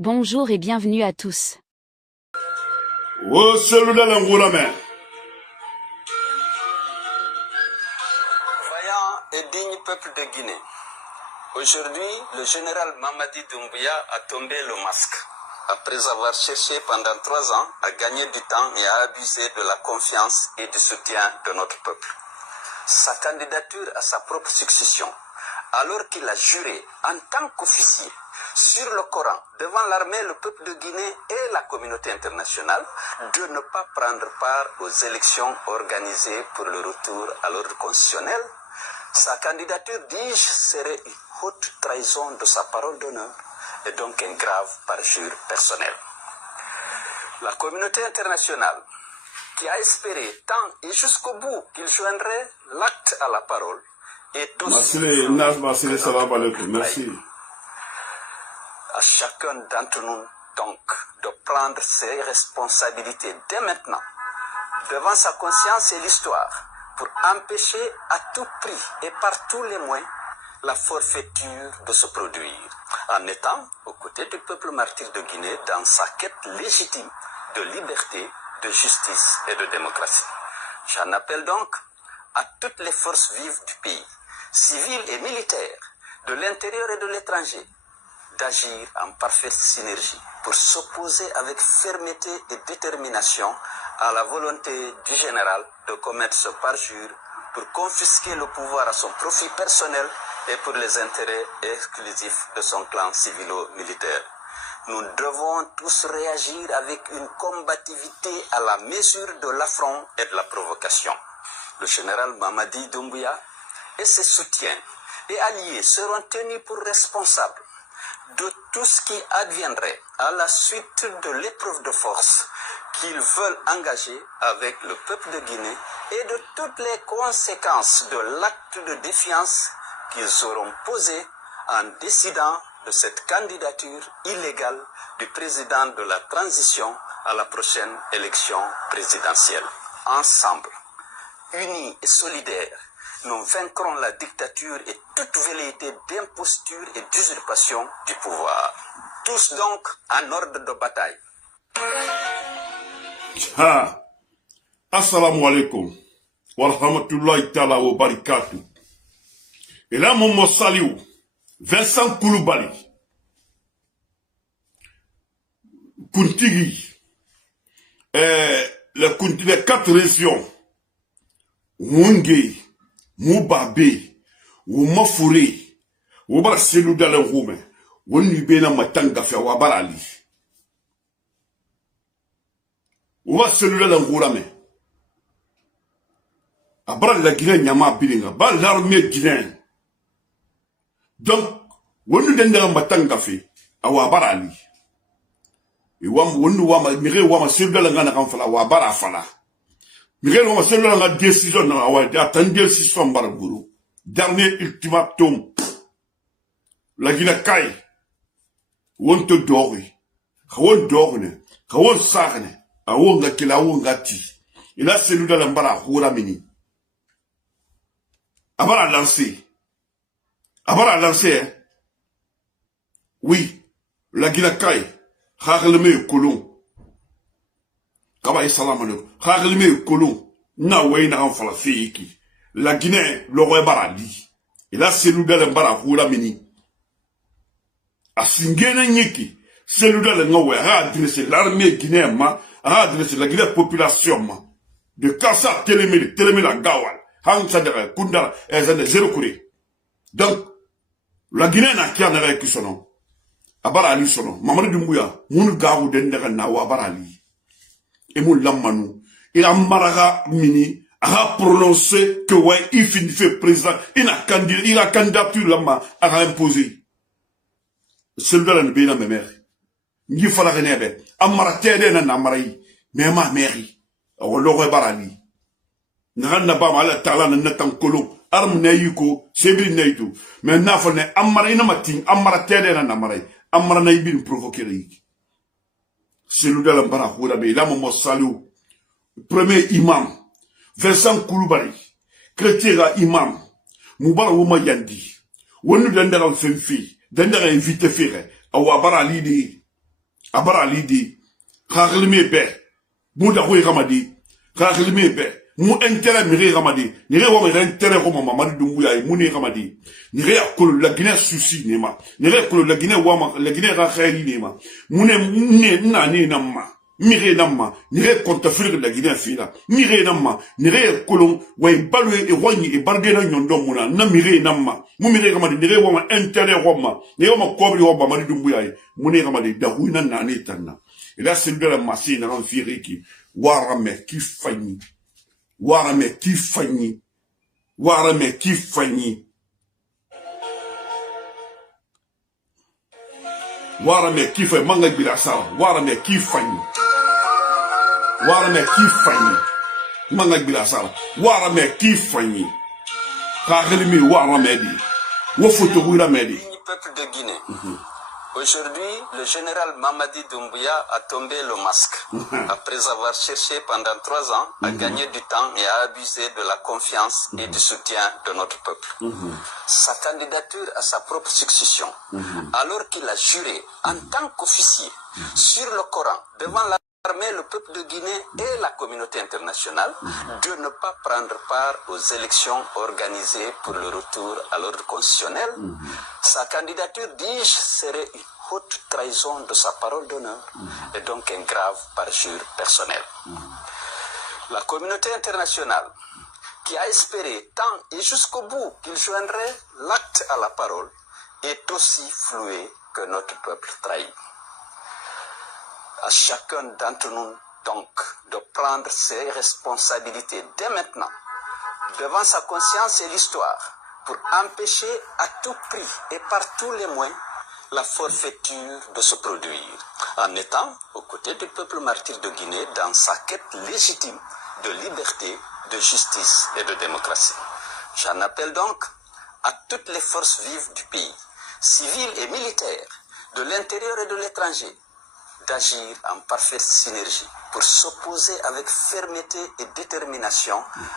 Bonjour et bienvenue à tous. Vaillant et digne peuple de Guinée, aujourd'hui, le général Mamadi Doumbouya a tombé le masque. Après avoir cherché pendant 3 ans à gagner du temps et à abuser de la confiance et du soutien de notre peuple. Sa candidature à sa propre succession, alors qu'il a juré en tant qu'officier sur le Coran devant l'armée, le peuple de Guinée et la communauté internationale de ne pas prendre part aux élections organisées pour le retour à l'ordre constitutionnel, sa candidature, dis-je, serait une haute trahison de sa parole d'honneur et donc un grave parjure personnel. La communauté internationale, qui a espéré tant et jusqu'au bout qu'il joindrait l'acte à la parole, est aussi Merci. À chacun d'entre nous, donc, de prendre ses responsabilités dès maintenant, devant sa conscience et l'histoire, pour empêcher à tout prix et par tous les moyens la forfaiture de se produire, en étant aux côtés du peuple martyr de Guinée dans sa quête légitime de liberté, de justice et de démocratie. J'en appelle donc à toutes les forces vives du pays, civiles et militaires, de l'intérieur et de l'étranger, d'agir en parfaite synergie pour s'opposer avec fermeté et détermination à la volonté du général de commettre ce parjure pour confisquer le pouvoir à son profit personnel et pour les intérêts exclusifs de son clan civilo-militaire. Nous devons tous réagir avec une combativité à la mesure de l'affront et de la provocation. Le général Mamadi Doumbouya et ses soutiens et alliés seront tenus pour responsables de tout ce qui adviendrait à la suite de l'épreuve de force qu'ils veulent engager avec le peuple de Guinée et de toutes les conséquences de l'acte de défiance qu'ils auront posé en décidant de cette candidature illégale du président de la transition à la prochaine élection présidentielle. Ensemble, unis et solidaires, nous vaincrons la dictature et toute velléité d'imposture et d'usurpation du pouvoir. Tous donc en ordre de bataille. Assalamu alaikum wa rahmatullahi ta'ala wa barakatuh. Et là, mon saliou, Vincent Koulibaly, Kuntigi, les 4 régions, Wungé, Moubabe, Moumafouré, Wabara Selou dans le Roumain, Wunubena Matanga fait Wabarali. Wabara Selou dans le Roumain. Abra la Guinée Nyama Bilinga, ba l'armée guinéenne. Donc, wonu dendera Matanga fait, Awabarali. Et wonu wama, mire wama Selou dans le Ngana Wabara Fala. Miguel on se la décision na awadi attendre décision baraburu dernier ultimatum la Guinée kai won to dori kawon dorne kawon sarne awon ga kila awon gati ila selu da lambara hura mini abara lancer oui la Guinée kai khagleme kolon Kaba salam alaikum. Khaglime kolon. Na wayna en fala fiki. La Guinée, le roi barali. Et là, c'est nous dans le barahula mini. A singena nyiki. C'est nous dans le ngawe. A adressé l'armée guinéenne, a adressé la Guinée population, de Kassa, Télémé la Gawal. Hang Sadere, Kundara, et Zane, zéro courrier. Donc, la Guinée n'a qu'un arrêt qui son A barali son nom. Mamadou Doumbouya, moun gaou dendera na wa barali. Et mon lamanou, il a maraga mini, a prononcé que ouais, il finit fait président, il a candidature là-bas, a imposé. Celui-là ne béna mes mères. N'y fera rien, a maraté na namaraï, mais ma mère, a l'aurait barali. N'a pas mal à talan, n'a tant colon, arme naïko, sebri naïto, mais n'a pas né, a marina matin, a maraté na namaraï, a maranaïbin provoqué. C'est nous dans l'embarras, là, mon salou. Premier imam, Vincent Koulibaly, chrétien imam, Moubara Wouma Yandi, Wonu Dendera Femfi, Dendera invité Ferre, Awabara Lidi, abara lidi khaglime be buda ko ramadi khaglime be mu intérêt mi ramadi ni re wa mi intérêt ko Mamadi Doumbouya mu ni ramadi ni re akolo la Guinée souci ni ma ni re akolo la Guinée wa ma la Guinée ra khayli ni ma mu ne na ni namma mi re namma ni re konta fir la Guinée fila mi re namma ni re kolon way balwe e wani e barde na nyondo muna na mi re namma mu mi re ramadi ni re wa ma intérêt ko ma ni wa ma kobri wa Mamadi Doumbouya mu ni ramadi da huina na ni tanna et là c'est de la masse na ran firiki warame ki fani warame ki fanyi warame ki fanyi warame ki fanyi manga bila sala warame ki fanyi manga bila sala warame ki fanyi khaglimi warame di wo foto wira medi peuple de Guinée. Aujourd'hui, le général Mamadi Doumbouya a tombé le masque après avoir cherché pendant 3 ans à gagner du temps et à abuser de la confiance et du soutien de notre peuple. Sa candidature à sa propre succession, alors qu'il a juré en tant qu'officier sur le Coran devant l'armée, le peuple de Guinée et la communauté internationale de ne pas prendre part aux élections organisées pour le retour à l'ordre constitutionnel. Sa candidature, dis-je, serait une haute trahison de sa parole d'honneur et donc un grave parjure personnel. La communauté internationale, qui a espéré tant et jusqu'au bout qu'il joindrait l'acte à la parole, est aussi flouée que notre peuple trahi. À chacun d'entre nous, donc, de prendre ses responsabilités dès maintenant, devant sa conscience et l'histoire, pour empêcher à tout prix et par tous les moyens la forfaiture de se produire, en étant aux côtés du peuple martyr de Guinée dans sa quête légitime de liberté, de justice et de démocratie. J'en appelle donc à toutes les forces vives du pays, civiles et militaires, de l'intérieur et de l'étranger, d'agir en parfaite synergie pour s'opposer avec fermeté et détermination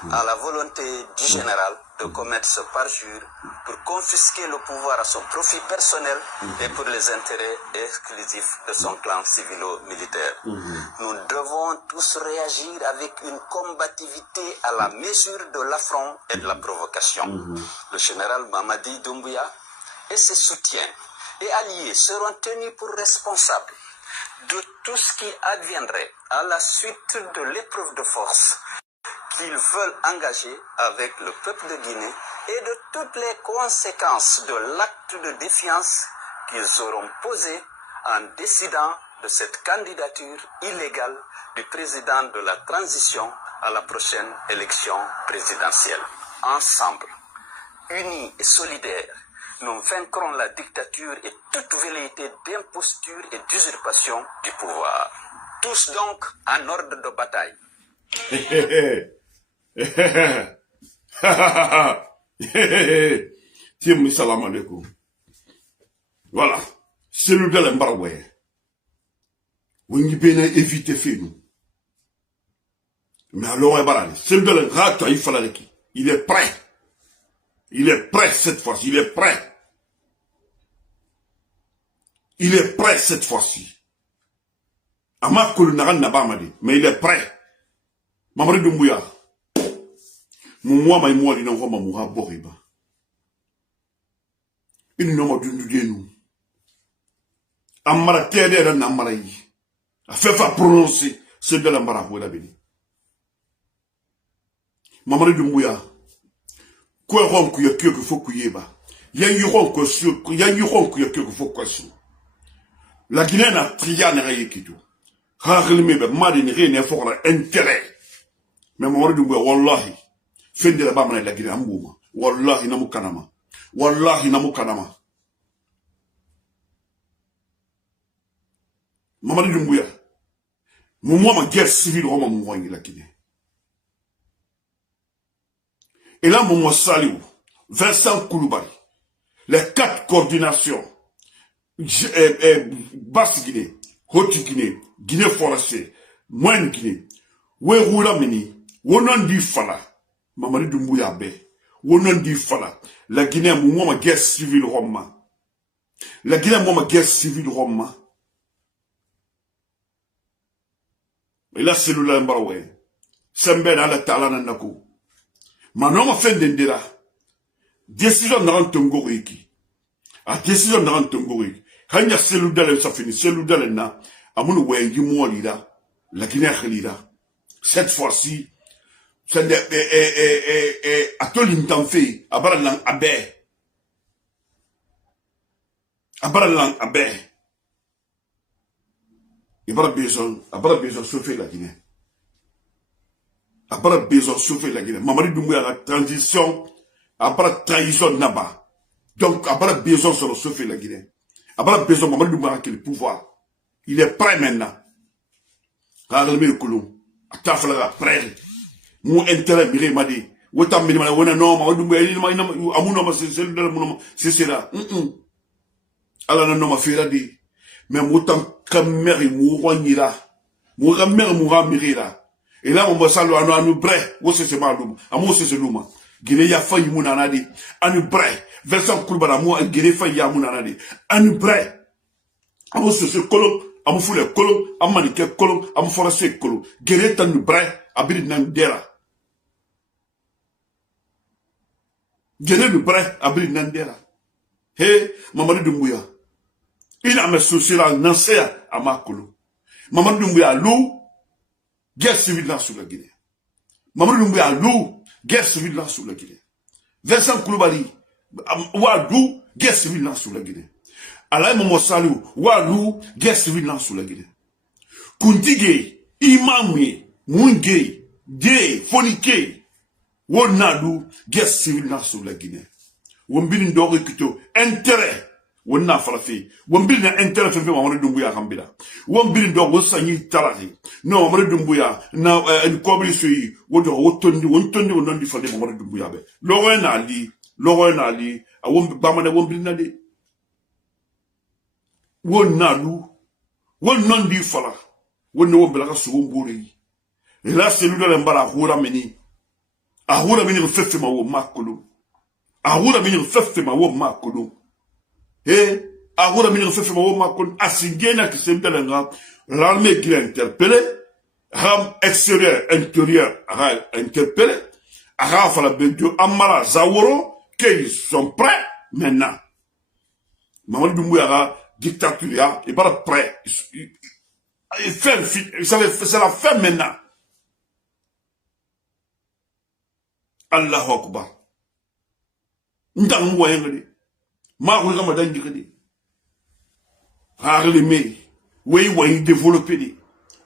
à la volonté du général de commettre ce parjure pour confisquer le pouvoir à son profit personnel et pour les intérêts exclusifs de son clan civilo-militaire. Nous devons tous réagir avec une combativité à la mesure de l'affront et de la provocation. Le général Mamadi Doumbouya et ses soutiens et alliés seront tenus pour responsables de tout ce qui adviendrait à la suite de l'épreuve de force qu'ils veulent engager avec le peuple de Guinée et de toutes les conséquences de l'acte de défiance qu'ils auront posé en décidant de cette candidature illégale du président de la transition à la prochaine élection présidentielle. Ensemble, unis et solidaires, nous vaincrons la dictature et toute velléité d'imposture et d'usurpation du pouvoir. Tous donc en ordre de bataille. Salam alaikum. Voilà. C'est le de l'embarwe. Vous n'y pouvez éviter fait nous. Mais alors, c'est le de l'embarwe. Il est prêt. Il est prêt cette fois-ci. Il est prêt. Il est prêt cette fois-ci. Mais il est prêt. Mamadi Doumbouya. Moi, il n'a pas mouru à Boriba. Il n'a pas dû nous. Amara Tede et Namaraï. A fait prononcer ce de l'Ambara. Mamadi Doumbouya. Quoi ron qu'il y a que faut qu'il y ait bas. Il y a eu ron que sur, il y a eu ron qu'il y a que faut qu'il y ait. La Guinée n'a trié n'a rien qui tout. Rarement, mais mal n'est rien fort intérêt. Mais Mamadi Doumbouya, wallahi, fin de la bama la Guinée ambouma. Wallahi namu kanama. Wallahi namu kanama. Mamadi Doumbouya. Moi, ma guerre civile, Roma mouvoye la Guinée. Et là, mon Saliou, Vincent Koulibaly, les 4 coordinations, Basse Guinée, Haute Guinée, Guinée forestière, Moyenne Guinée, Ouéroula Mini, Wonondi Fala, Mamadi Doumbouya Bé, Wonondi Fala, la Guinée, moi, ma guerre civile Roma. La Guinée, moi, ma guerre civile Roma. ila cellule mbarawe sembe na la tala na nako manoma fendendira décision na ntongo iki a décision na ntongo iki hanya cellule dale ça fini cellule dale na amunu wengi molira lakini akhlira cette fois-ci c'est atoli ntamfe abara lang abe abara besoin chauffer la Guinée. Abara besoin chauffer la Guinée. Mamadi Doumbouya la transition, abara trahison naba. Donc abara besoin sur le chauffer la Guinée. Abara besoin Mamadi Doumbouya qui le pouvoir. Il est prêt maintenant. Regardez le colon. Atafala prêt. Mon intérêt miré m'a dit. Wota minima wona no Mamadi Doumbouya amuno ma c'est cela. Ala na no ma fera di. Mais moutan kameri mouranira. Mourameri mouramirira. Et là, on va saluer à nous bré. Où c'est malum? À moi, c'est louma. Guinée ya failli mounanadi. À nous bré. Versant Koulbara, moi, Guinée failli ya mounanadi. À nous bré. À moi, c'est colon. À moi, foule colon. À manique colon. À moi, forcer colon. Guinée t'en nous bré. À biri nandera. Guinée nous bré. À biri nandera. Hé, Mamadi Doumbouya. Il a mis souci là, nansé à ma colon. Mamadi Doumbouya, l'eau. Guerre civile là sur la Guinée. Mamadou Doumbouya Lou, guerre civile là sur la Guinée. Vincent Koulibaly, Ouadou, guerre civile là sur la Guinée. Alain Momo Salou, Ouadou, guerre civile là sur la Guinée. Kuntige, Imamé, Mungé, Gay, Fonike, Wonadou, guerre civile là sur la Guinée. Wombini Ndore Kito, intérêt. Wonna falafi wombili na intérêt fe Mamadou Doumbouya kambila wombili ndo wosanyi talahi no Mamadou Doumbouya na en kobli suyi wodo wotondi wondi fande Mamadou Doumbouya be logo na ali a wombi bamane wombili na de wonnalu wonnondi fala wonno wombila ka sugomburi et là celui de l'embara hura mini fefe ma wo makolo a hura mini fefe ma wo makolo. Et, Agoura Mini fait ma womakon, Asingena qui s'est l'armée qui l'a interpellé, Ram extérieur, intérieur, interpellé, Ara Falabedio, Amara, Zaworo, qu'ils sont prêts maintenant. Mamadou Doumbouya, dictature, il pas prêt. Il fait, c'est la fin maintenant. Allahu Akbar. Ndang Wayangli. Ma vous en madame dit Harleme, oui, développer des.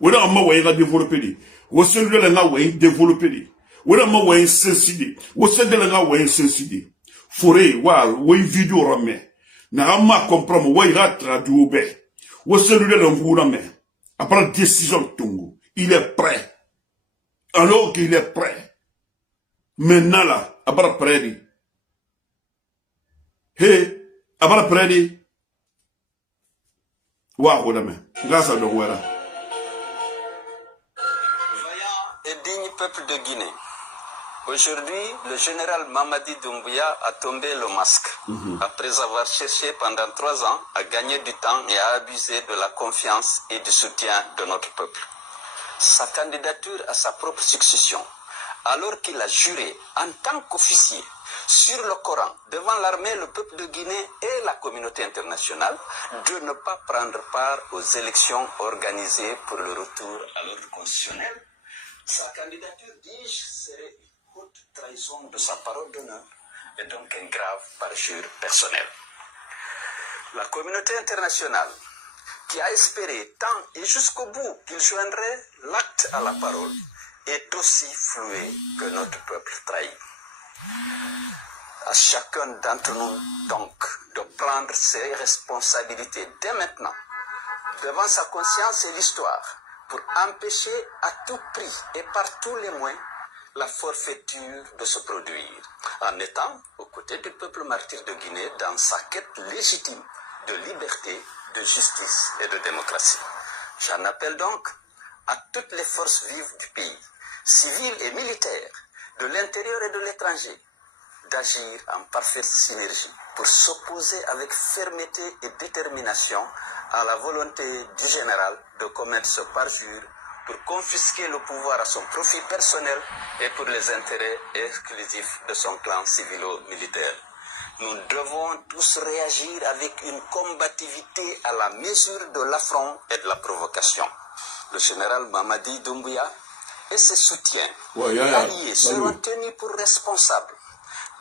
Ou là, ma way développer des. Ou celui de la way développer des. Ou là, ma way sensible. Ou celui de la way sensible. Forêt, way vidéo ramé. N'a ma comprendre, way traduit au bé. Ou celui de la ramé. Après la décision Tongo, il est prêt. Alors qu'il est prêt. Maintenant là, après prêt. Hey, abara predi wa godame grâce de wera. Vaillant et digne peuple de Guinée. Aujourd'hui, le général Mamadi Doumbouya a tombé le masque après avoir cherché pendant 3 ans à gagner du temps et à abuser de la confiance et du soutien de notre peuple. Sa candidature à sa propre succession, alors qu'il a juré en tant qu'officier sur le Coran, devant l'armée, le peuple de Guinée et la communauté internationale, de ne pas prendre part aux élections organisées pour le retour à l'ordre constitutionnel. Sa candidature, dis-je, serait une haute trahison de sa parole d'honneur et donc une grave parjure personnelle. La communauté internationale, qui a espéré tant et jusqu'au bout qu'il joindrait l'acte à la parole, est aussi flouée que notre peuple trahi. À chacun d'entre nous, donc, de prendre ses responsabilités dès maintenant, devant sa conscience et l'histoire, pour empêcher à tout prix et par tous les moyens la forfaiture de se produire, en étant aux côtés du peuple martyr de Guinée dans sa quête légitime de liberté, de justice et de démocratie. J'en appelle donc à toutes les forces vives du pays, civiles et militaires, de l'intérieur et de l'étranger, d'agir en parfaite synergie pour s'opposer avec fermeté et détermination à la volonté du général de commettre ce parjure pour confisquer le pouvoir à son profit personnel et pour les intérêts exclusifs de son clan civilo-militaire. Nous devons tous réagir avec une combativité à la mesure de l'affront et de la provocation. Le général Mamadi Doumbouya et ses soutiens alliés seront tenus pour responsables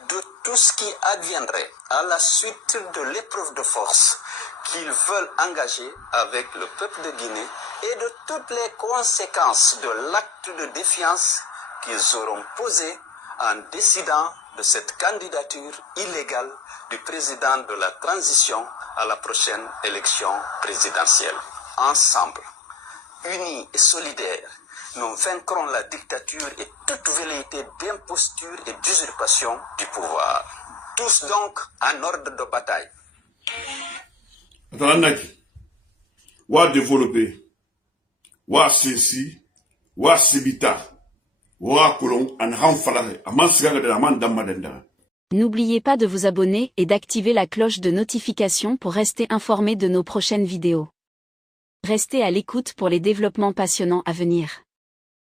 de tout ce qui adviendrait à la suite de l'épreuve de force qu'ils veulent engager avec le peuple de Guinée et de toutes les conséquences de l'acte de défiance qu'ils auront posé en décidant de cette candidature illégale du président de la transition à la prochaine élection présidentielle. Ensemble, unis et solidaires, nous vaincrons la dictature et toute velléité d'imposture et d'usurpation du pouvoir. Tous donc en ordre de bataille. Wa développer, wa sensi, wa sibita, wa kolon an hanfalare, aman sigaga de la man damadenda. N'oubliez pas de vous abonner et d'activer la cloche de notification pour rester informé de nos prochaines vidéos. Restez à l'écoute pour les développements passionnants à venir.